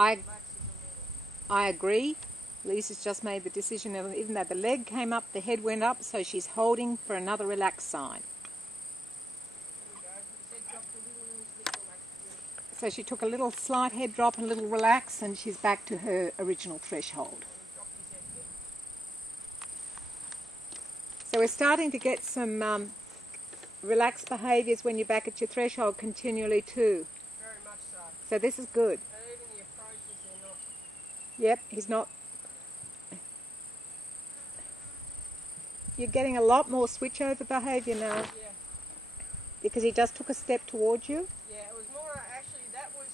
I agree. Lisa's just made the decision of, even though the leg came up, the head went up, so she's holding for another relaxed sign. So she took a little slight head drop and a little relax, and she's back to her original threshold. So we're starting to get some relaxed behaviours when you're back at your threshold continually too. Very much so. So this is good. And even the approaches are not... Yep, he's not. You're getting a lot more switch over behaviour now. Yeah. Because he just took a step towards you. Yeah, it was more, actually, that was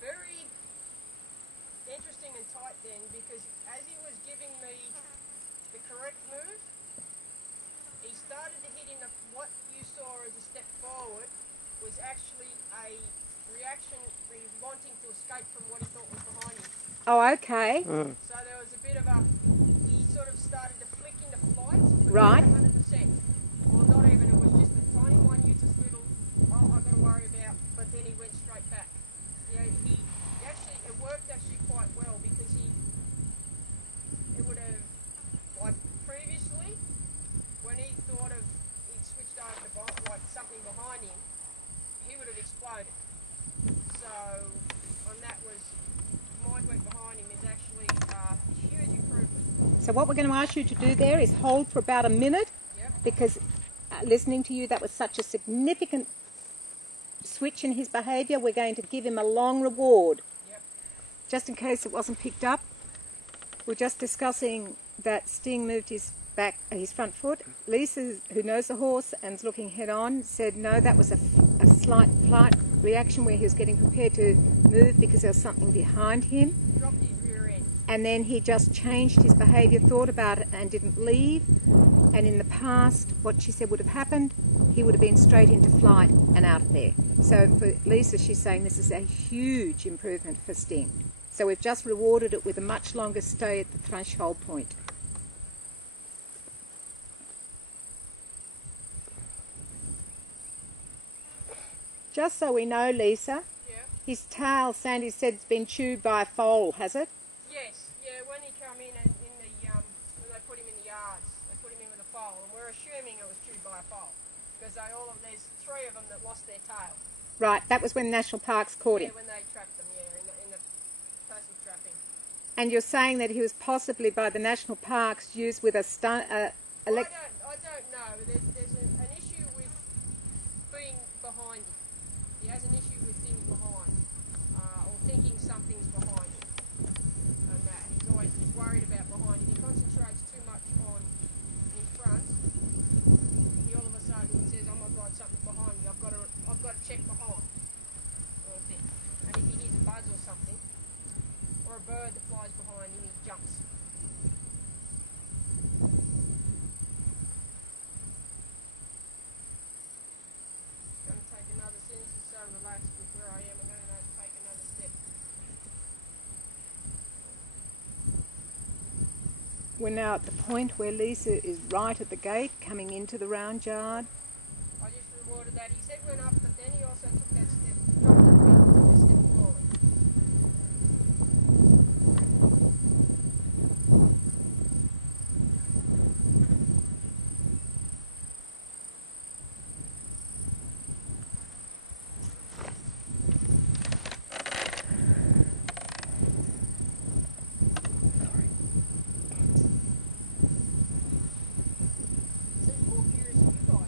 very interesting and tight then, because as he was giving me the correct move, he started to hit in what you saw as a step forward was actually a reaction to wanting to escape from what he thought was behind him. Oh, okay. So there was a bit of a, he sort of started to flick into flight. Right. 100%. Well, not even, it was just a tiny one, you just little, oh, I'm not going to worry about, but then he went straight back. You know, he actually, it worked actually quite well, because he would have, like previously, when he thought of, he'd switched over to like something behind him, he would have exploded. So, and that was, mine went behind him, is actually a huge improvement. So what we're going to ask you to do there is hold for about a minute, Yep. because listening to you, that was such a significant switch in his behaviour. We're going to give him a long reward. Yep. Just in case it wasn't picked up, we're just discussing that Sting moved his front foot. Lisa, who knows the horse and is looking head on, said no, that was a slight flight reaction where he was getting prepared to move because there was something behind him. Dropped his rear end. And then he just changed his behaviour, thought about it and didn't leave. And in the past, what she said would have happened, he would have been straight into flight and out of there. So for Lisa, she's saying this is a huge improvement for Sting. So we've just rewarded it with a much longer stay at the threshold point. Just so we know, Lisa, Yeah. his tail, Sandy said, has been chewed by a foal, has it? Yes, yeah, when he come in and they put him in the yards, they put him in with a foal, and we're assuming it was chewed by a foal, because there's 3 of them that lost their tail. Right, that was when National Parks caught him. Yeah, when they tracked them, yeah, in the person tracking. And you're saying that he was possibly by the National Parks used with a I don't know. There's an issue with being behind. He has an issue with being behind, or thinking something's behind him. And that. He's always worried about behind him. He concentrates too much on in front. He all of a sudden says, "I'm gonna find something behind me. I've got to check behind." Or thing. And if he hears a buzz or something, or a bird that flies behind him, he jumps. Take another sense, so relaxed with where I am, and then I take another step. We're now at the point where Lisa is right at the gate, coming into the round yard. I just rewarded that. He said went up, but then he also took that step forward.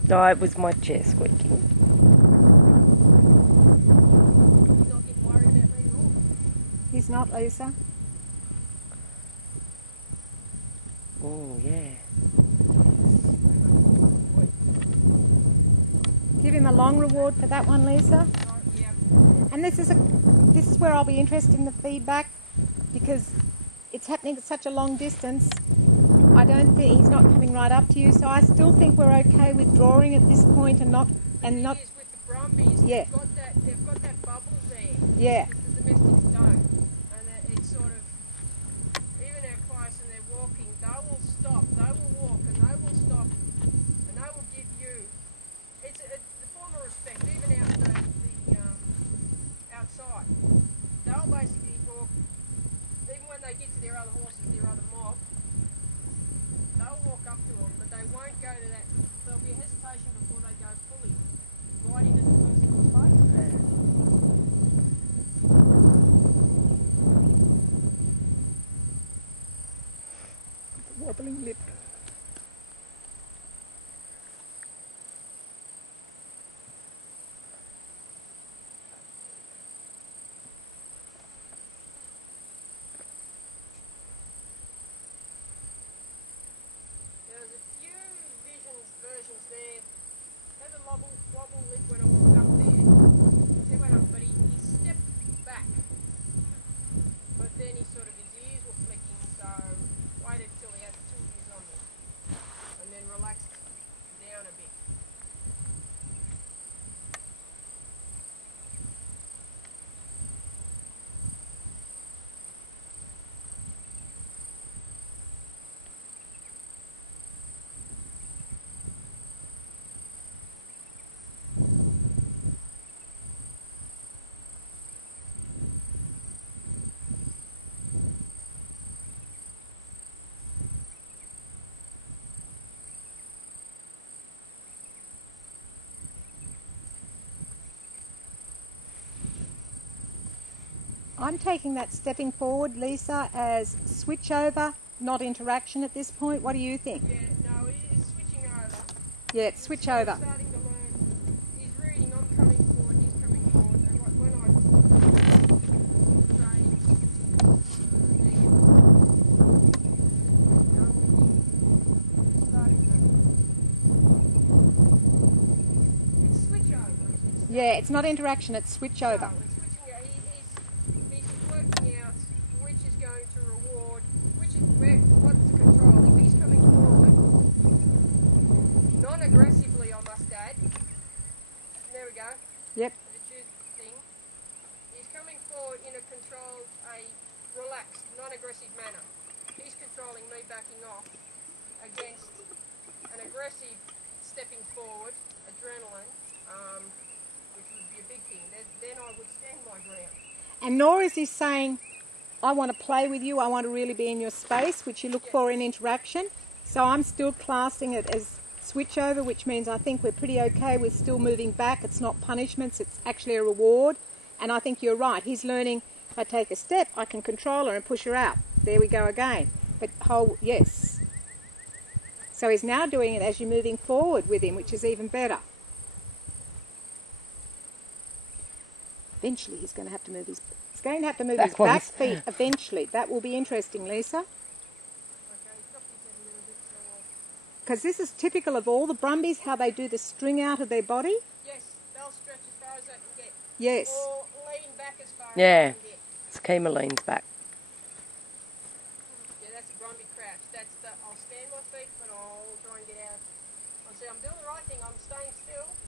No, it was my chair squeaking. He's not, Lisa. Oh, yeah. Give him a long reward for that one, Lisa. And this is where I'll be interested in the feedback, because it's happening at such a long distance. I don't think he's not coming right up to you, so I still think we're okay with drawing at this point and not. With the brumbies, Yeah. they've got that bubble there. Yeah. To the best of the know. And it's sort of, even at close and they're walking, they will stop, they will walk, and they will stop, and they will give you, it's a form of respect, even out outside. They'll I'm taking that stepping forward, Lisa, as switch over, not interaction at this point. What do you think? Yeah, no, it is switching over. Yeah, it's switch He's over. starting to learn. He's reading, I'm coming forward, he's coming forward. It's switch over. Yeah, it's not interaction, it's switch over. He's working out which is going to reward, which is what's controlling. He's coming forward. Non-aggressively, I must add. There we go. Yep. The thing. He's coming forward in a controlled, a relaxed, non-aggressive manner. He's controlling me backing off against an aggressive stepping forward, adrenaline, which would be a big thing. Then I would stand my ground. And nor is he saying, I want to play with you, I want to really be in your space, which you look for in interaction. So I'm still classing it as switch over, which means I think we're pretty okay with still moving back. It's not punishments, it's actually a reward. And I think you're right. He's learning, if I take a step, I can control her and push her out. There we go again. But hold, yes. So he's now doing it as you're moving forward with him, which is even better. Eventually he's going to have to move his back feet eventually. That will be interesting, Lisa. Because this is typical of all the brumbies, how they do the string out of their body. Yes, they'll stretch as far as they can get. Yes. Or lean back as far as Yeah. they can get. Schema leans back.